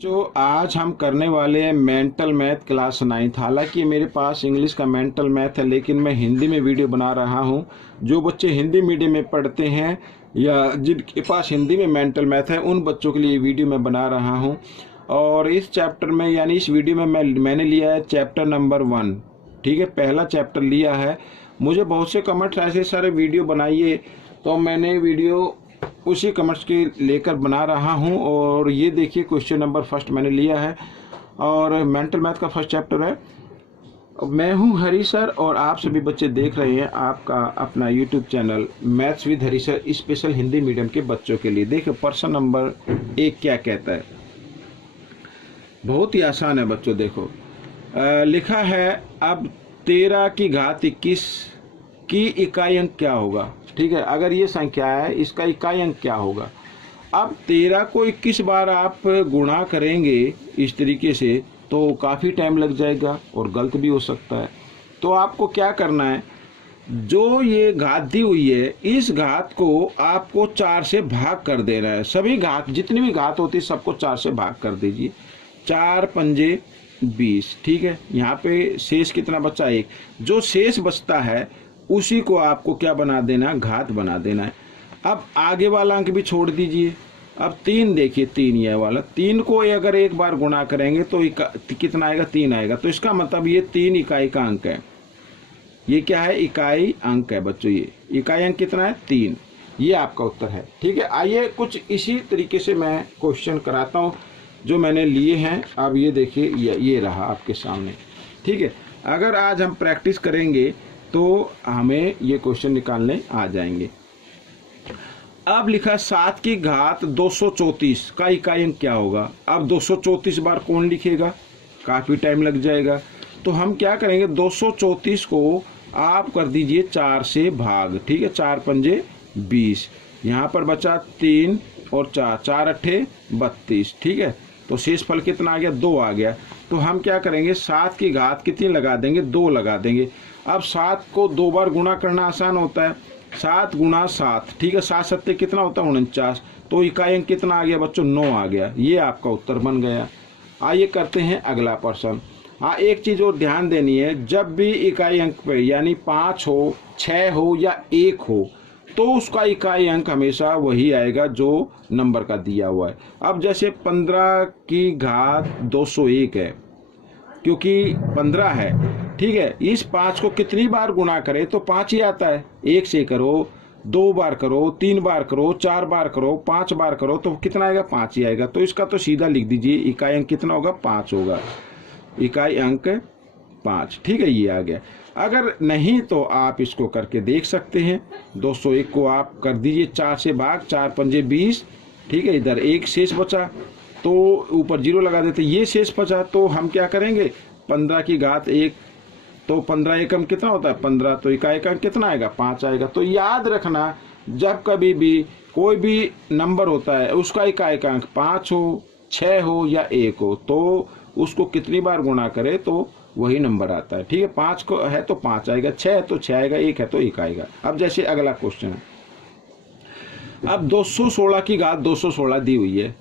जो आज हम करने वाले हैं मेंटल मैथ क्लास 9th। हालांकि मेरे पास इंग्लिश का मेंटल मैथ है, लेकिन मैं हिंदी में वीडियो बना रहा हूं। जो बच्चे हिंदी मीडियम में पढ़ते हैं या जिनके पास हिंदी में मेंटल मैथ है, उन बच्चों के लिए वीडियो मैं बना रहा हूं। और इस चैप्टर में यानी इस वीडियो में मैंने लिया है चैप्टर नंबर 1। ठीक है, पहला चैप्टर लिया है। मुझे बहुत से कमेंट्स ऐसे सारे वीडियो बनाइए, तो मैंने वीडियो उसी कमेंट्स के लेकर बना रहा हूं। और ये देखिए क्वेश्चन नंबर फर्स्ट मैंने लिया है और मेंटल मैथ का फर्स्ट चैप्टर है। मैं हूं हरी सर और आप सभी बच्चे देख रहे हैं आपका अपना YouTube channel maths with Hari sir, special Hindi medium के बच्चों के लिए। देखिए प्रश्न नंबर 1 क्या कहता है। बहुत ही आसान है बच्चों। देखो लिखा है, अब 13 की घात 21 की इकाई अंक क्या होगा। ठीक है, अगर ये संख्या है इसका इकाई अंक क्या होगा। अब 13 को 21 बार आप गुणा करेंगे इस तरीके से तो काफ़ी टाइम लग जाएगा और गलत भी हो सकता है। तो आपको क्या करना है, जो ये घात दी हुई है इस घात को आपको 4 से भाग कर देना है। सभी घात जितनी भी घात होती है सबको 4 से भाग कर दीजिए। 4 पंजे 20। ठीक है, यहाँ पे शेष कितना बचा, 1। जो शेष बचता है उसी को आपको क्या बना देना है, घात बना देना है। अब आगे वाला अंक भी छोड़ दीजिए। अब 3 देखिए, 3 ये वाला 3 को अगर एक बार गुणा करेंगे तो कितना आएगा, 3 आएगा। तो इसका मतलब ये 3 इकाई का अंक है। ये क्या है, इकाई अंक है बच्चों। ये इकाई अंक कितना है, 3। ये आपका उत्तर है। ठीक है, आइए कुछ इसी तरीके से मैं क्वेश्चन कराता हूँ जो मैंने लिए हैं। अब ये देखिए, ये रहा आपके सामने। ठीक है, अगर आज हम प्रैक्टिस करेंगे तो हमें ये क्वेश्चन निकालने आ जाएंगे। अब लिखा 7 की घात 234 का इकाई अंक क्या होगा। अब 234 बार कौन लिखेगा, काफ़ी टाइम लग जाएगा। तो हम क्या करेंगे, 234 को आप कर दीजिए 4 से भाग। ठीक है, 4 पंजे 20। यहाँ पर बचा 3 और 4, 4 अट्ठे 32। ठीक है, तो शेष फल कितना आ गया, 2 आ गया। तो हम क्या करेंगे, 7 की घात कितनी लगा देंगे, 2 लगा देंगे। अब 7 को 2 बार गुणा करना आसान होता है। 7 गुणा 7, ठीक है, 7 सत्ते कितना होता है, 49। तो इकाई अंक कितना आ गया बच्चों, 9 आ गया। ये आपका उत्तर बन गया। आइए करते हैं अगला प्रश्न। हाँ, एक चीज़ और ध्यान देनी है, जब भी इकाई अंक पे यानी 5 हो, 6 हो या 1 हो तो उसका इकाई अंक हमेशा वही आएगा जो नंबर का दिया हुआ है। अब जैसे 15 की घात 201 है, क्योंकि 15 है। ठीक है, इस 5 को कितनी बार गुणा करें तो 5 ही आता है। 1 से करो, 2 बार करो, 3 बार करो, 4 बार करो, 5 बार करो तो कितना आएगा, 5 ही आएगा। तो इसका तो सीधा लिख दीजिए, इकाई अंक कितना होगा, 5 होगा। इकाई अंक 5। ठीक है, ये आ गया। अगर नहीं तो आप इसको करके देख सकते हैं। 201 को आप कर दीजिए 4 से भाग, 4 पंजे 20। ठीक है, इधर 1 शेष बचा तो ऊपर 0 लगा देते, ये शेष बचा। तो हम क्या करेंगे, 15 की घात 1, तो 15 एकम कितना होता है, 15। तो इकाई का कितना आएगा, 5 आएगा। तो याद रखना, जब कभी भी कोई भी नंबर होता है उसका इकाई का अंक 5 हो, 6 हो या 1 हो तो उसको कितनी बार गुणा करे तो वही नंबर आता है। ठीक है, 5 को है तो 5 आएगा, 6 है तो 6 आएगा, 1 है तो 1 आएगा। अब जैसे अगला क्वेश्चन है, अब 216 की घात 216 दी हुई है।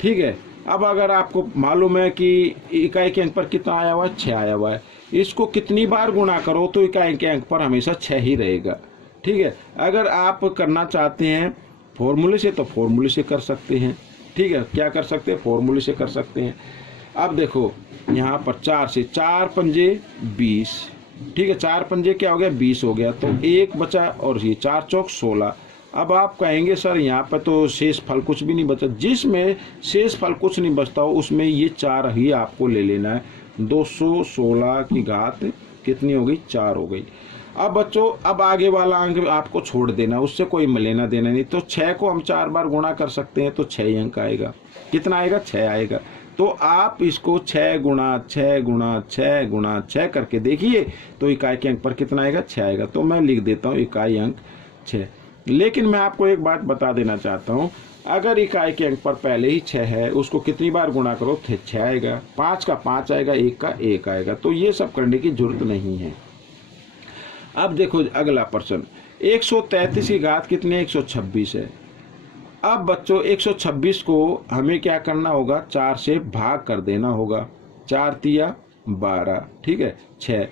ठीक है, अब अगर आपको मालूम है कि इकाई के अंक पर कितना आया हुआ है, 6 आया हुआ है, इसको कितनी बार गुणा करो तो इकाई के अंक पर हमेशा 6 ही रहेगा। ठीक है, अगर आप करना चाहते हैं फॉर्मूले से तो फॉर्मूले से कर सकते हैं। ठीक है, क्या कर सकते हैं, फॉर्मूले से कर सकते हैं। अब देखो यहाँ पर 4 से 4 पंजे 20। ठीक है, 4 पंजे क्या हो गया, 20 हो गया। तो 1 बचा और ये 4 चौक 16। अब आप कहेंगे सर यहाँ पर तो शेष फल कुछ भी नहीं बचा। जिसमें शेष फल कुछ नहीं बचता हो उसमें ये 4 ही आपको ले लेना है। 216 की घात कितनी हो गई, 4 हो गई। अब बच्चों, अब आगे वाला अंक आपको छोड़ देना, उससे कोई लेना देना नहीं। तो 6 को हम 4 बार गुणा कर सकते हैं तो 6 अंक आएगा। कितना आएगा, 6 आएगा। तो आप इसको 6 गुणा 6 गुणा 6 गुणा 6 करके देखिए तो इकाई के अंक पर कितना आएगा, 6 आएगा। तो मैं लिख देता हूँ इकाई अंक 6। लेकिन मैं आपको एक बात बता देना चाहता हूँ, अगर इकाई के अंक पर पहले ही 6 है उसको कितनी बार गुणा करो तो 6 आएगा, 5 का 5 आएगा, 1 का 1 आएगा। तो ये सब करने की जरूरत नहीं है। अब देखो अगला प्रश्न, 133 की घात कितनी है, 126 है। अब बच्चों 126 को हमें क्या करना होगा, 4 से भाग कर देना होगा। 4 तिया 12, ठीक है, 6,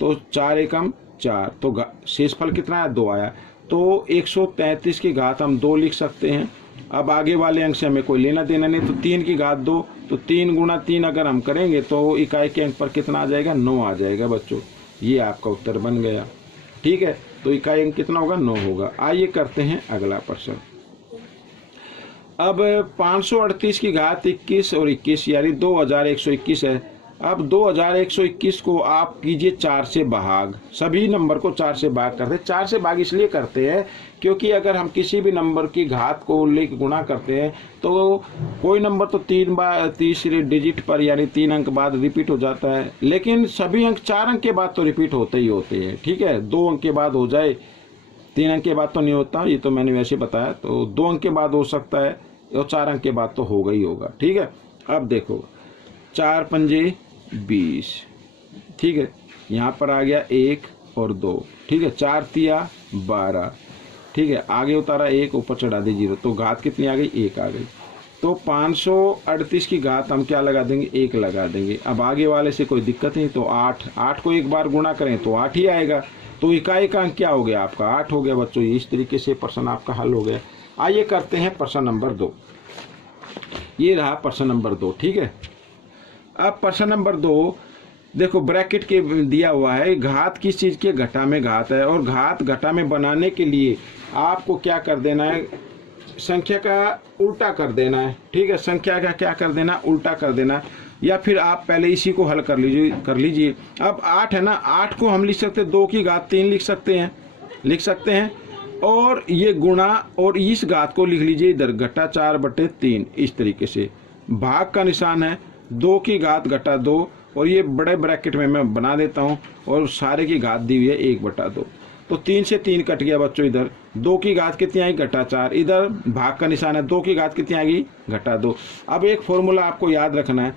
तो 4 एकम 4, तो शेषफल कितना आया, 2 आया। तो 133 की घात हम 2 लिख सकते हैं। अब आगे वाले अंक से हमें कोई लेना देना नहीं, तो 3 की घात 2, तो 3 गुणा 3 अगर हम करेंगे तो इकाई के अंक पर कितना आ जाएगा, 9 आ जाएगा बच्चों। ये आपका उत्तर बन गया, ठीक है। तो इकाई अंक कितना होगा, 9 होगा। आइए करते हैं अगला प्रश्न। अब 538 की घात 21 और 21 यानी 2121 है। अब 2121 को आप कीजिए 4 से भाग। सभी नंबर को 4 से भाग करते हैं। 4 से भाग इसलिए करते हैं क्योंकि अगर हम किसी भी नंबर की घात को लेकर गुणा करते हैं तो कोई नंबर तो 3 बार तीसरे डिजिट पर यानी 3 अंक बाद रिपीट हो जाता है, लेकिन सभी अंक 4 अंक के बाद तो रिपीट होते ही होते हैं, ठीक है। 2 अंक के बाद हो जाए, 3 अंक के बाद तो नहीं होता, ये तो मैंने वैसे बताया। तो 2 अंक के बाद हो सकता है और 4 अंक के बाद तो होगा ही होगा, ठीक है। अब देखो 4 पंजे 20, ठीक है, यहाँ पर आ गया 1 और 2, ठीक है। 4 तिया 12, ठीक है, आगे उतारा 1, ऊपर चढ़ा दी 0, तो घात कितनी आ गई, 1 आ गई। तो 538 की घात हम क्या लगा देंगे, 1 लगा देंगे। अब आगे वाले से कोई दिक्कत नहीं, तो 8 को एक बार गुणा करें तो 8 ही आएगा। तो इकाई का अंक क्या हो गया आपका, 8 हो गया बच्चों। इस तरीके से प्रश्न आपका हल हो गया। आइए करते हैं प्रश्न नंबर 2। ये रहा प्रश्न नंबर 2, ठीक है। अब प्रश्न नंबर 2 देखो, ब्रैकेट के दिया हुआ है, घात किस चीज के, घटा में घात है, और घात घटा में बनाने के लिए आपको क्या कर देना है, संख्या का उल्टा कर देना है, ठीक है। संख्या का क्या कर देना, उल्टा कर देना, या फिर आप पहले इसी को हल कर लीजिए। अब 8 है ना, 8 को हम लिख सकते हैं 2 की घात 3 लिख सकते हैं, और ये गुणा, और इस घात को लिख लीजिए इधर, घटा 4/3। इस तरीके से भाग का निशान है, 2 की घात घटा 2, और ये बड़े ब्रैकेट में मैं बना देता हूँ, और सारे की घात दी हुई है 1/2। तो 3 से 3 कट गया बच्चों। इधर 2 की घात कितनी आई, घटा 4, इधर भाग का निशान है, 2 की घात कितनी आएगी, घटा 2। अब एक फॉर्मूला आपको याद रखना है,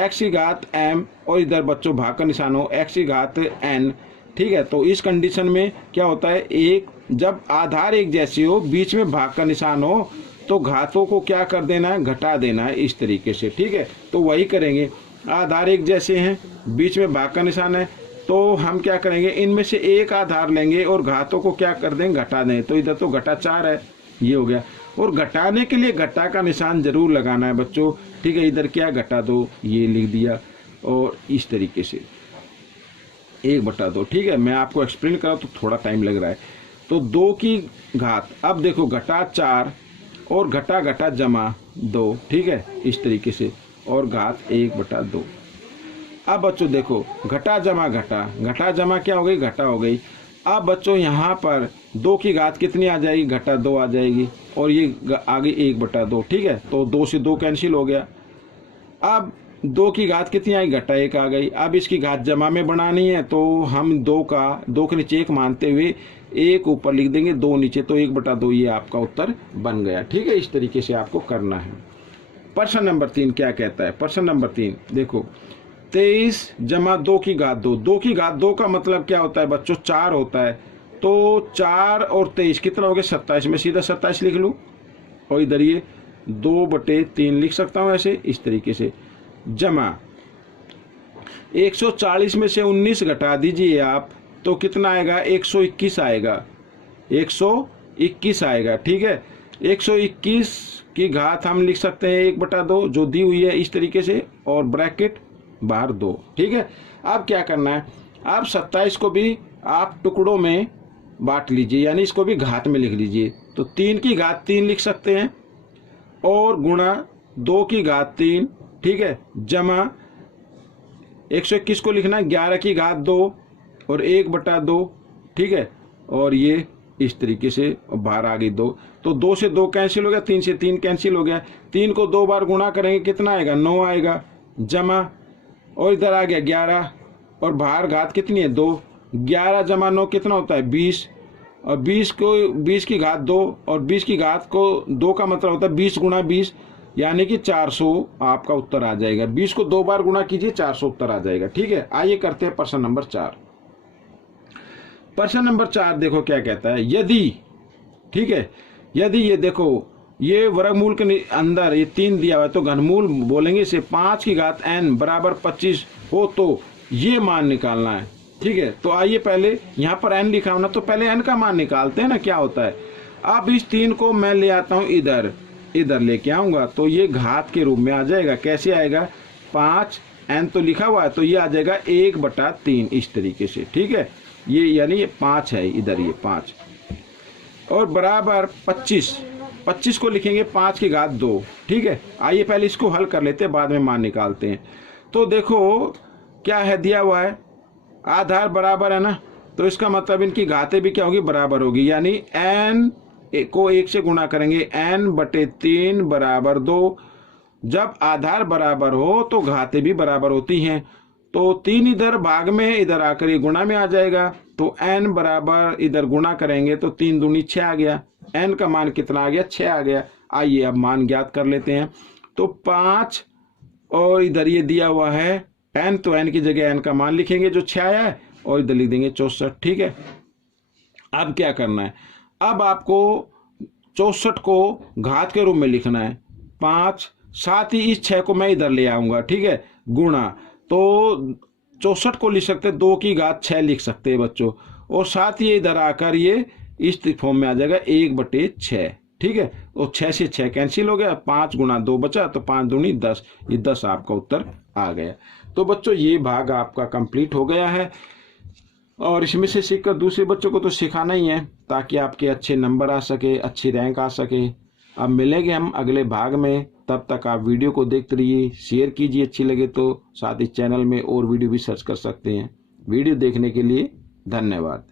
x की घात m, और इधर बच्चों भाग का निशान हो x की घात n, ठीक है। तो इस कंडीशन में क्या होता है, एक जब आधार एक जैसी हो, बीच में भाग का निशान हो, तो घातों को क्या कर देना है, घटा देना है, इस तरीके से, ठीक है। तो वही करेंगे, आधार एक जैसे हैं, बीच में भाग का निशान है, तो हम क्या करेंगे, इनमें से एक आधार लेंगे और घातों को क्या कर देंगे, घटा दें। तो इधर तो घटा 4 है, ये हो गया। और घटाने के लिए घटा का निशान जरूर लगाना है बच्चों, ठीक है। इधर क्या, घटा 2, ये लिख दिया, और इस तरीके से 1/2, ठीक है। मैं आपको एक्सप्लेन करा तो थोड़ा टाइम लग रहा है। तो 2 की घात, अब देखो घटा 4 और घटा घटा जमा 2, ठीक है, इस तरीके से, और घात 1/2। अब बच्चों देखो, घटा जमा घटा, घटा जमा क्या हो गई, घटा हो गई। अब बच्चों यहाँ पर 2 की घात कितनी आ जाएगी, घटा 2 आ जाएगी, और ये आ गई 1/2, ठीक है। तो 2 से 2 कैंसिल हो गया। अब 2 की घात कितनी आई, घटा 1 आ गई। अब इसकी घात जमा में बनानी है, तो हम 2 के नीचे 1 मानते हुए 1 ऊपर लिख देंगे, 2 नीचे, तो 1/2 ये आपका उत्तर बन गया, ठीक है। इस तरीके से आपको करना है। प्रश्न नंबर 3 क्या कहता है, प्रश्न नंबर 3 देखो, 23 जमा 2 की घात 2, 2 की घात 2 का मतलब क्या होता है बच्चों, 4 होता है। तो 4 और 23 कितना हो गया, 27। में सीधा 27 लिख लूँ, और इधर ये 2/3 लिख सकता हूँ ऐसे, इस तरीके से। जमा 140 में से 19 घटा दीजिए आप, तो कितना आएगा, 121 आएगा, 121 आएगा, ठीक है। 121 की घात हम लिख सकते हैं 1/2 जो दी हुई है, इस तरीके से, और ब्रैकेट बाहर 2, ठीक है। अब क्या करना है, आप 27 को भी आप टुकड़ों में बांट लीजिए, यानी इसको भी घात में लिख लीजिए। तो 3 की घात 3 लिख सकते हैं, और गुणा 2 की घात 3, ठीक है, जमा 121 को लिखना 11 की घात 2 और 1/2, ठीक है। और ये इस तरीके से, बाहर आ गई 2, तो 2 से 2 कैंसिल हो गया, 3 से 3 कैंसिल हो गया। 3 को 2 बार गुणा करेंगे कितना आएगा, 9 आएगा, जमा, और इधर आ गया 11, और बाहर घात कितनी है, 2, 11 जमा 9 कितना होता है, 20, और 20 की घात 2, और 20 की घात को 2 का मतलब होता है 20 गुणा 20, यानी कि 400 आपका उत्तर आ जाएगा। 20 को 2 बार गुणा कीजिए, 400 उत्तर आ जाएगा, ठीक है। आइए करते हैं प्रश्न नंबर 4। प्रश्न नंबर 4 देखो क्या कहता है, यदि, ठीक है, यदि ये देखो ये वर्गमूल के अंदर ये 3 दिया हुआ है तो घनमूल बोलेंगे इसे 5 की घात n बराबर 25 हो तो ये मान निकालना है। ठीक है, तो आइए पहले यहाँ पर n लिखा हो ना, तो पहले n का मान निकालते हैं ना क्या होता है। अब इस 3 को मैं ले आता हूँ इधर, इधर लेके आऊंगा तो ये घात के रूप में आ जाएगा। कैसे आएगा, 5 n तो लिखा हुआ है तो ये आ जाएगा 1/3 इस तरीके से। ठीक है, ये यानी ये 5 है इधर, ये 5 और बराबर 25 को लिखेंगे 5 की घात 2। ठीक है, आइए पहले इसको हल कर लेते हैं, बाद में मान निकालते हैं। तो देखो क्या है दिया हुआ है, आधार बराबर है ना, तो इसका मतलब इनकी घातें भी क्या होगी, बराबर होगी। यानी n को 1 से गुणा करेंगे, n/3 बराबर 2। जब आधार बराबर हो तो घातें भी बराबर होती हैं, तो 3 इधर भाग में, इधर आकर ये गुणा में आ जाएगा। तो n बराबर इधर गुणा करेंगे तो 3 दूनी 6 आ गया। n का मान कितना आ गया, 6 आ गया। आइए अब मान ज्ञात कर लेते हैं। तो 5 और इधर ये दिया हुआ है n, तो n की जगह n का मान लिखेंगे जो 6 आया है और इधर लिख देंगे 64। ठीक है, अब क्या करना है, अब आपको 64 को घात के रूप में लिखना है 5, साथ ही इस 6 को मैं इधर ले आऊंगा। ठीक है, गुणा, तो 64 को लिख सकते 2 की घात 6 लिख सकते हैं बच्चों, और साथ ही इधर आकर ये इस फॉर्म में आ जाएगा 1/6। ठीक है, तो 6 से 6 कैंसिल हो गया, 5 × 2 बचा तो 5 दूनी 10, ये 10 आपका उत्तर आ गया। तो बच्चों ये भाग आपका कंप्लीट हो गया है और इसमें से सीखकर दूसरे बच्चों को तो सिखाना ही है ताकि आपके अच्छे नंबर आ सके, अच्छी रैंक आ सके। अब मिलेंगे हम अगले भाग में, तब तक आप वीडियो को देखते रहिए, शेयर कीजिए अच्छी लगे तो, साथ ही चैनल में और वीडियो भी सर्च कर सकते हैं। वीडियो देखने के लिए धन्यवाद।